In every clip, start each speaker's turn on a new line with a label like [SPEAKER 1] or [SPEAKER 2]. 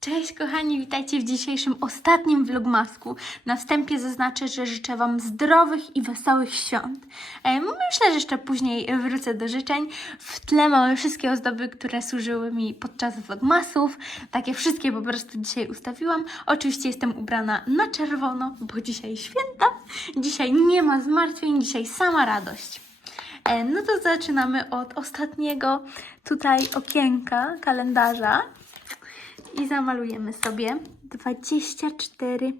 [SPEAKER 1] Cześć kochani, witajcie w dzisiejszym ostatnim vlogmasku. Na wstępie zaznaczę, że życzę Wam zdrowych i wesołych świąt. E, Myślę, że jeszcze później wrócę do życzeń. W tle mamy wszystkie ozdoby, które służyły mi podczas vlogmasów. Takie wszystkie po prostu dzisiaj ustawiłam. Oczywiście jestem ubrana na czerwono, bo dzisiaj święta. Dzisiaj nie ma zmartwień, dzisiaj sama radość. E, No to zaczynamy od ostatniego tutaj okienka kalendarza i zamalujemy sobie 24.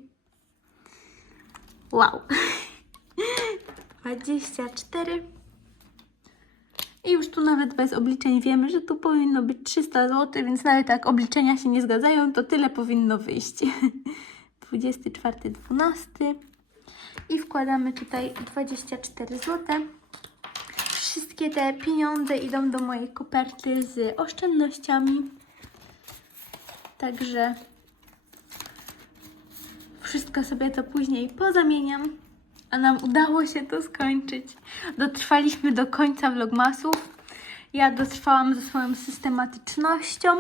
[SPEAKER 1] Wow. 24. I już tu nawet bez obliczeń wiemy, że tu powinno być 300 zł, więc nawet jak obliczenia się nie zgadzają, to tyle powinno wyjść. 24, 12. I wkładamy tutaj 24 zł. Wszystkie te pieniądze idą do mojej koperty z oszczędnościami. Także wszystko sobie to później pozamieniam. A nam udało się to skończyć. Dotrwaliśmy do końca vlogmasów. Ja dotrwałam ze swoją systematycznością,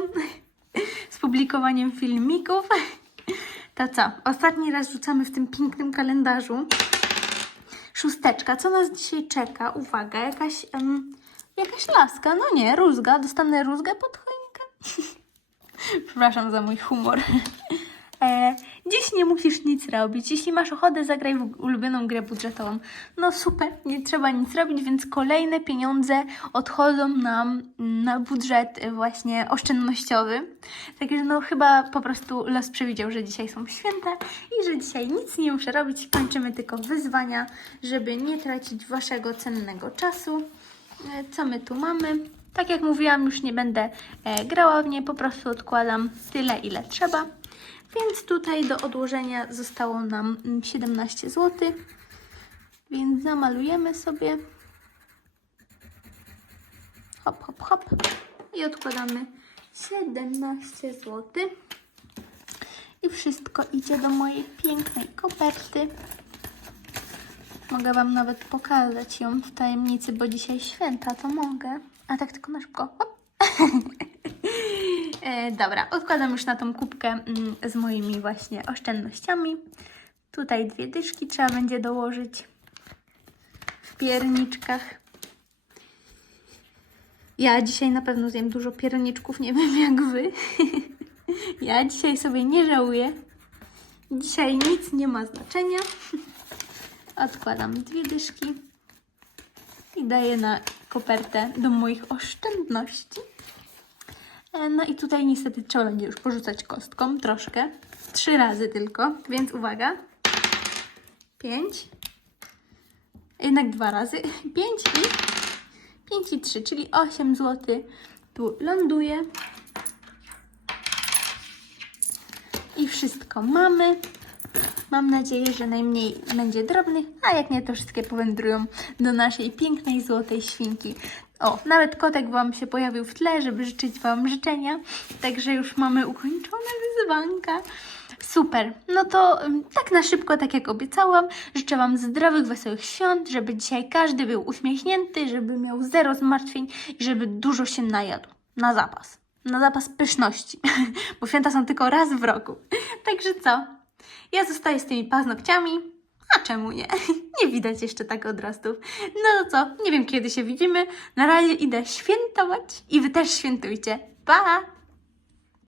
[SPEAKER 1] z publikowaniem filmików. To co? Ostatni raz rzucamy w tym pięknym kalendarzu. Szósteczka. Co nas dzisiaj czeka? Uwaga, jakaś, em, jakaś laska. No nie, rózga. Dostanę rózgę pod choinkę. Przepraszam za mój humor. E, dziś nie musisz nic robić. Jeśli masz ochotę, zagraj w ulubioną grę budżetową. No super, nie trzeba nic robić, więc kolejne pieniądze odchodzą nam na budżet właśnie oszczędnościowy. Także no chyba po prostu los przewidział, że dzisiaj są święta i że dzisiaj nic nie muszę robić. Kończymy tylko wyzwania, żeby nie tracić waszego cennego czasu. E, Co my tu mamy? Tak jak mówiłam, już nie będę e, grała w nie, po prostu odkładam tyle, ile trzeba. Więc tutaj do odłożenia zostało nam mm, 17 zł. Więc zamalujemy sobie. Hop, hop, hop. I odkładamy 17 zł. I wszystko idzie do mojej pięknej koperty. Mogę Wam nawet pokazać ją w tajemnicy, bo dzisiaj święta, to mogę. A tak tylko na szybko. E, dobra, odkładam już na tą kubkę mm, z moimi właśnie oszczędnościami. Tutaj dwie dyszki trzeba będzie dołożyć w pierniczkach. Ja dzisiaj na pewno zjem dużo pierniczków, nie wiem jak Wy. ja dzisiaj sobie nie żałuję. Dzisiaj nic nie ma znaczenia. Odkładam dwie dyszki i daję na kopertę do moich oszczędności. E, No i tutaj niestety trzeba będzie już porzucać kostką troszkę. Trzy razy tylko, więc uwaga. Pięć. Jednak dwa razy. Pięć i pięć i trzy, czyli 8 zł tu ląduje. I wszystko mamy. Mam nadzieję, że najmniej będzie drobnych, a jak nie, to wszystkie powędrują do naszej pięknej złotej świnki. O, nawet kotek Wam się pojawił w tle, żeby życzyć Wam życzenia. Także już mamy ukończone wyzwanka. Super. No to ym, tak na szybko, tak jak obiecałam, życzę Wam zdrowych, wesołych świąt, żeby dzisiaj każdy był uśmiechnięty, żeby miał zero zmartwień i żeby dużo się najadł. Na zapas. Na zapas pyszności. Bo święta są tylko raz w roku. Także co? Ja zostaję z tymi paznokciami. A czemu nie? Nie widać jeszcze tak odrostów. No to co? Nie wiem kiedy się widzimy. Na razie idę świętować i wy też świętujcie. Pa!